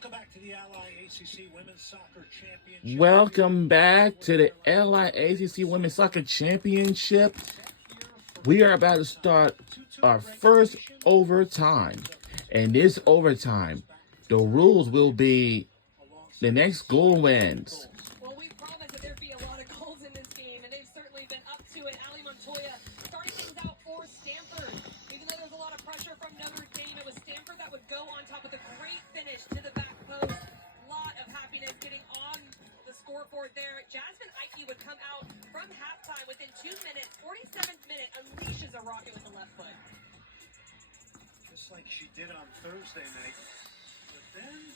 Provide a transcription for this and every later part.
Welcome back to the Ally ACC Women's Soccer Championship. Welcome back to the ACC Women's Soccer Championship. We are about to start our first overtime. And this overtime, the rules will be the next goal wins. Well, we promised that there'd be a lot of goals in this game, and they've certainly been up to it. Ali Montoya starting things out for Stanford. Even though there's a lot of pressure from Notre Dame, it was Stanford that would go on top with a great finish to the back post. A lot of happiness getting on the scoreboard there. Jasmine Ike would come out from halftime within 2 minutes. 47th minute, unleashes a rocket with the left foot. Just like she did on Thursday night. But then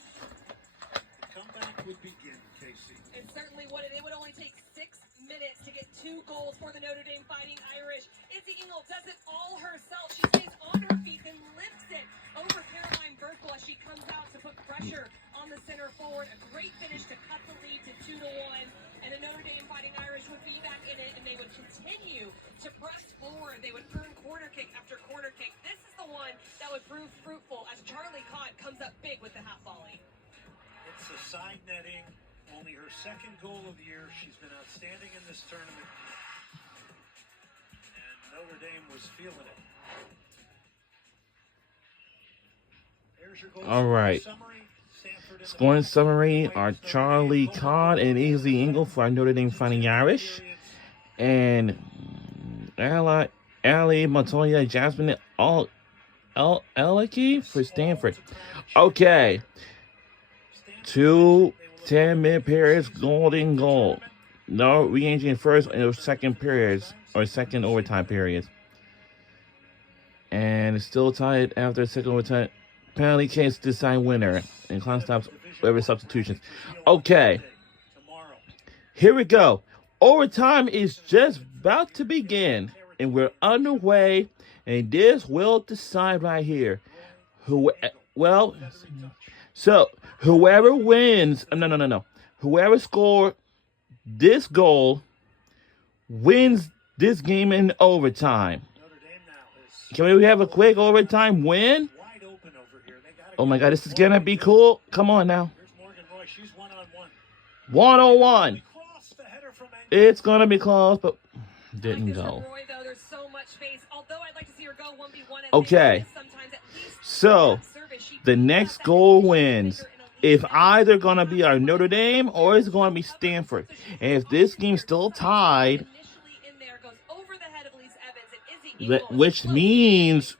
the comeback would begin, Casey. And certainly would. It would only take 6 minutes to get 2 goals for the Notre Dame Fighting Irish. Izzy Engel does it all herself. She stays on her feet and lifts it over Caroline Burkle as she comes out to put pressure on the center forward. A great finish to cut the lead to 2-1. And the Notre Dame Fighting Irish would be back in it, and they would continue to press forward. They would earn corner kick after corner kick. This is the one that would prove fruitful as Charlie Cott comes up big with the half volley. It's a side netting, only her second goal of the year. She's been outstanding in this tournament. And Notre Dame was feeling it. There's your goal. All right. Summary. Scoring summary are Charlie Cott and Izzy Engel for Notre Dame Fighting Irish. And Ali Montoya, Jasmine Elicki for Stanford. Okay. 2 10-minute periods, golden goal. No re-entry in first and second periods, or second overtime periods. And it's still tied after second overtime. Penalty case decide winner. And clock stops every substitutions. Okay. Here we go. Overtime is just about to begin. And we're underway. And this will decide right here. So whoever wins, no. Whoever scored this goal wins this game in overtime. Can we have a quick overtime win? Oh my God, this is gonna be cool. Come on now. One-on-one. It's gonna be close, but didn't go. Okay. So the next goal wins. If either gonna be our Notre Dame or it's gonna be Stanford. And if this game's still tied, which means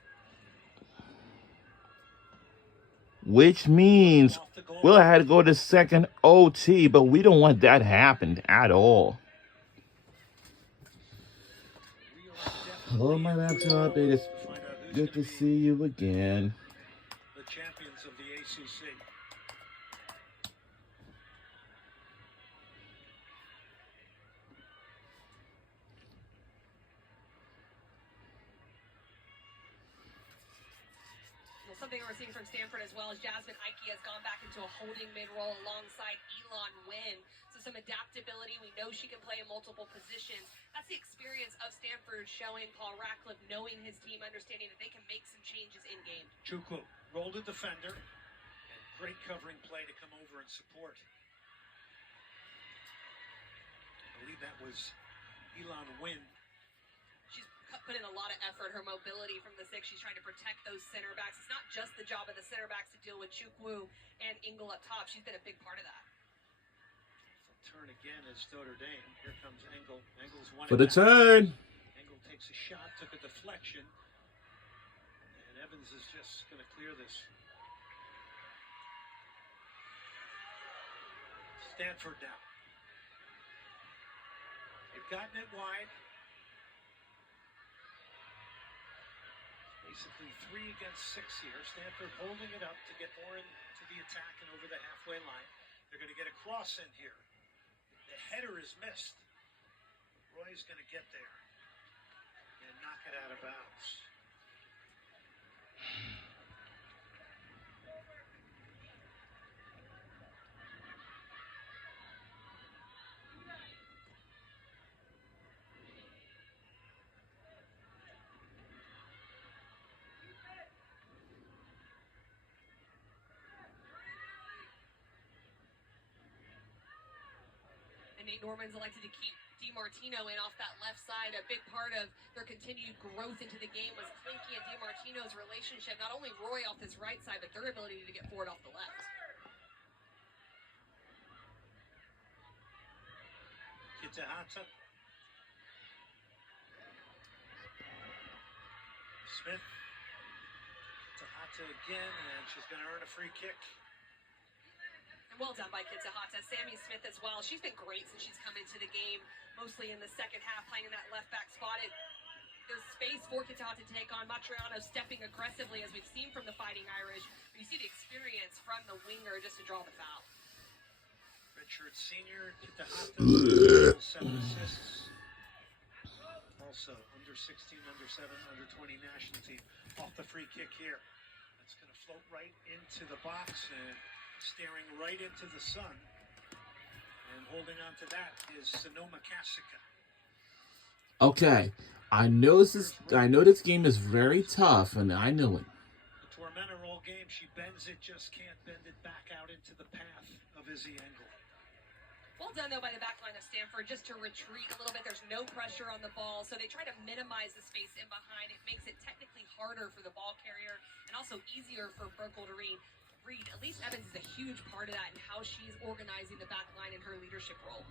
we'll have to go to second OT, but we don't want that to happen at all. Hello, my laptop. It is good to see you again. The champions of the ACC. Something we're seeing from Stanford as well as Jasmine Ike has gone back into a holding mid-roll alongside Elon Wynn. So some adaptability. We know she can play in multiple positions. That's the experience of Stanford showing Paul Ratcliffe, knowing his team, understanding that they can make some changes in game. Chukwu rolled a defender. And great covering play to come over and support. I believe that was Elon Wynn. She's put in a lot of effort, her mobility from the 6. She's trying to protect those center backs. It's not just the job of the center backs to deal with Chukwu and Engel up top. She's been a big part of that. Turn again as Notre Dame. Here comes Engel. Engel's one For the turn. Engel takes a shot, took a deflection. And Evans is just going to clear this. Stanford down. They've gotten it wide. Basically 3 against 6 here. Stanford holding it up to get more into the attack and over the halfway line. They're going to get a cross in here. The header is missed. Roy's going to get there and knock it out of bounds. And Nate Norman's elected to keep DiMartino in off that left side. A big part of their continued growth into the game was Clinky and DiMartino's relationship. Not only Roy off this right side, but their ability to get forward off the left. Kitahata. Smith. Kitahata again, and she's going to earn a free kick. And well done by Kitahata. Sammy Smith as well. She's been great since she's come into the game, mostly in the second half, playing in that left back spot. There's space for Kitahata to take on. Matriano stepping aggressively, as we've seen from the Fighting Irish. You see the experience from the winger just to draw the foul. Richard Sr., Kitahata, 7 assists. Also, under 16, under 7, under 20 national team. Off the free kick here. That's going to float right into the box and staring right into the sun. And holding on to that is Sonoma Kasika. Okay, I know this game is very tough, and I know it. The Tormentor all game, she bends it, just can't bend it back out into the path of Izzy Engel. Well done, though, by the back line of Stanford, just to retreat a little bit. There's no pressure on the ball, so they try to minimize the space in behind. It makes it technically harder for the ball carrier and also easier for Burkle to read. Elise Evans is a huge part of that and how she's organizing the back line in her leadership role.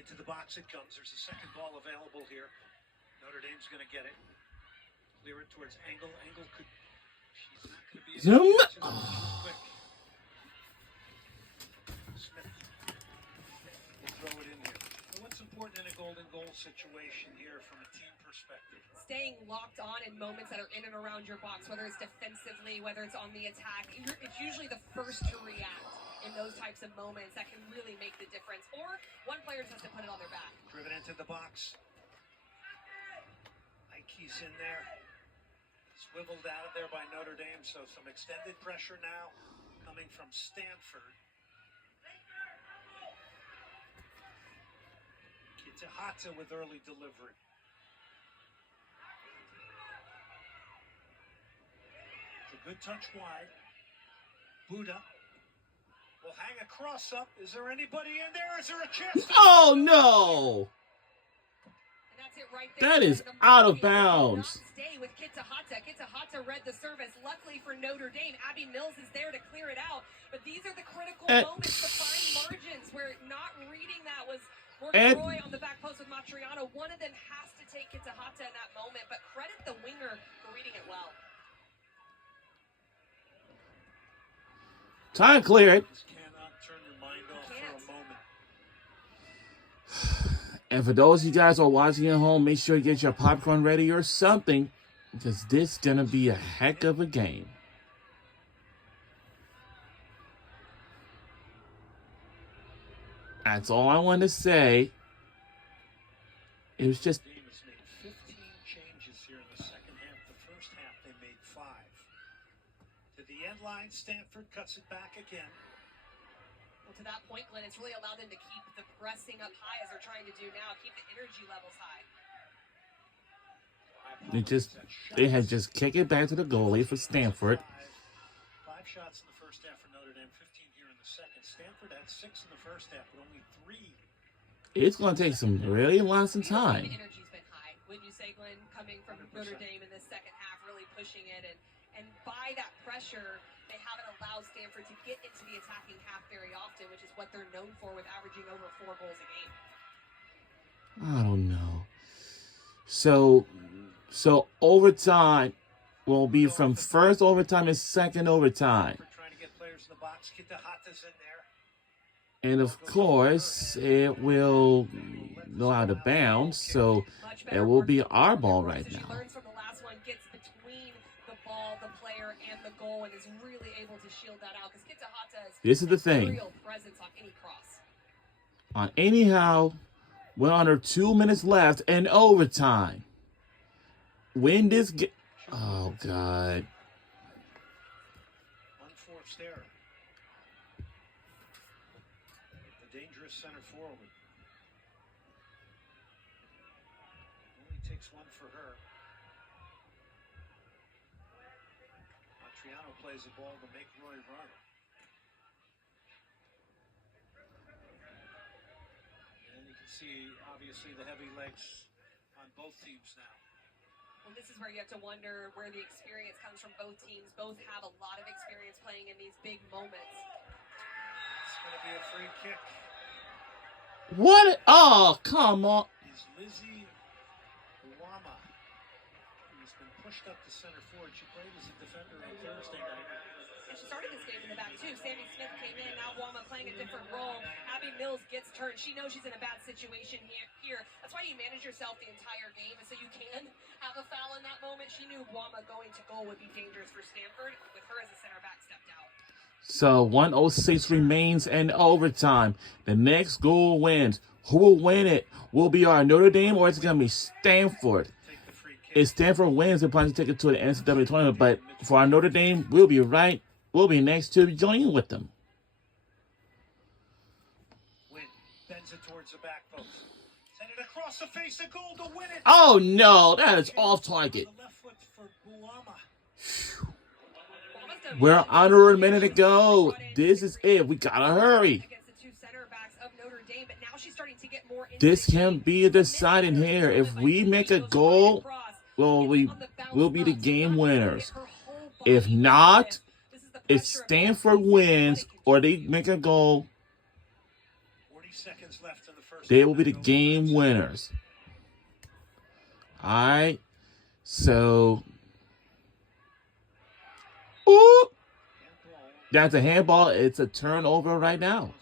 Into the box it comes. There's a second ball available here. Notre Dame's going to get it. Clear it towards Engel. Engel could. She's not going to be able to get to it quick. Smith will throw it in here. And what's important in a golden goal situation here from a team perspective? Staying locked on in moments that are in and around your box, whether it's defensively, whether it's on the attack. It's usually the first to react in those types of moments that can really make the difference. Or one player just has to put it on their back. Driven into the box. Ike's in there. Swiveled out of there by Notre Dame, so some extended pressure now coming from Stanford. Kitahata with early delivery. It's a good touch wide. Buddha will hang a cross up. Is there anybody in there? Is there a chance? Oh no! And that's it right there. That is out of bounds. Stay with Kitahata. Kitahata read the service. Luckily for Notre Dame, Abby Mills is there to clear it out. But these are the critical moments, the fine margins, where not reading that was Morgan Roy on the back post with Matriano. One of them has to take Kitahata in that moment, but credit the winger for reading it well. Time to clear it. Just cannot turn your mind off for a moment. And for those of you guys who are watching at home, make sure you get your popcorn ready or something, because this is going to be a heck of a game. That's all I want to say. It was just... The team has made 15 changes here in the second half. The first half, they made 5. To the end line, Stanford cuts it back again. Well, to that point, Glenn, it's really allowed them to keep the pressing up high as they're trying to do now, keep the energy levels high. They had just kicked it back to the goalie for Stanford. 5 shots in the first half for Notre Dame, 15 here in the second. Stanford had 6 in the first half, but only 3. It's going to take some really lots of time. The energy's been high, wouldn't you say, Glenn? Coming from 100%. Notre Dame in the second half, really pushing it, and by that pressure, they haven't allowed Stanford to get into the attacking half very often, which is what they're known for, with averaging over 4 goals a game. I don't know. So overtime will be from first overtime and second overtime. Trying to get players in the box. Kitahata's in there. And of course, it will go out of bounds, so it will be our ball right She now. learns from the last one, gets between the ball, the player, and the goal, and is really able to shield that out. Because Kitahata is This is the a thing. real presence on any cross. On anyhow, we're under 2 minutes left and overtime. Win this game. Oh, God. Unforced error. The dangerous center forward. Only takes one for her. Matriano plays the ball to make Roy run. And you can see, obviously, the heavy legs on both teams now. Well, this is where you have to wonder where the experience comes from both teams. Both have a lot of experience playing in these big moments. It's going to be a free kick. What? Oh, come on. Is Lizzie Uwama. He's been pushed up to center forward. She played as a defender on Thursday night. And she started this game in the back, too. Sammy Smith came in, now Wama playing a different role. Abby Mills gets turned. She knows she's in a bad situation here. That's why you manage yourself the entire game, so you can have a foul in that moment. She knew Wama going to goal would be dangerous for Stanford, with her as a center back stepped out. So 1:06 remains in overtime. The next goal wins. Who will win it? Will be our Notre Dame or it's going to be Stanford? Take the free kick. If Stanford wins, they're planning to take it to the NCAA tournament. But for our Notre Dame, we'll be right. We'll be next to joining with them. Win. Bends it towards the back post. Send it across the face of goal to win it. Oh, no. That is off target. On the left foot for Buama. Wama's done We're well. under a minute to go. This is it. We got to hurry. Against the two center backs of Notre Dame, but now she's starting to get more into This the can game. be a deciding here. If we make a goal, well, we'll be the game winners. If not, if Stanford wins or they make a goal, 40 seconds left in the first. they will be the game winners. All right. So, ooh, that's a handball. It's a turnover right now.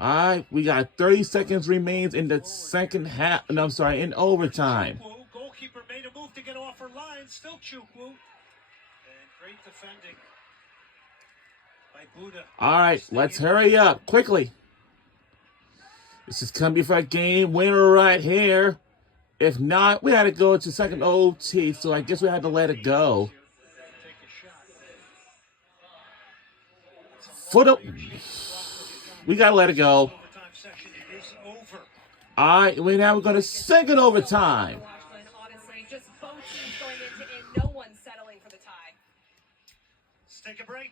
All right. We got 30 seconds remains in the second half. No, I'm sorry, in overtime. Goalkeeper made a move to get off her line. Still Chukwu. And great defending by Buddha. All right. Let's hurry up quickly. This is going to be for a game winner right here. If not, we had to go to second OT, so I guess we had to let it go. We got to let it go. All right, now we're going to second overtime. Honestly, just both teams going into no one settling for the tie. Let's take a break.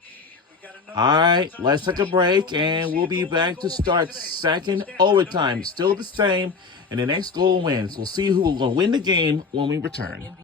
We got another All right, overtime let's take a session. break, and we'll be back to start second overtime. Still the same, and the next goal wins. We'll see who will win the game when we return.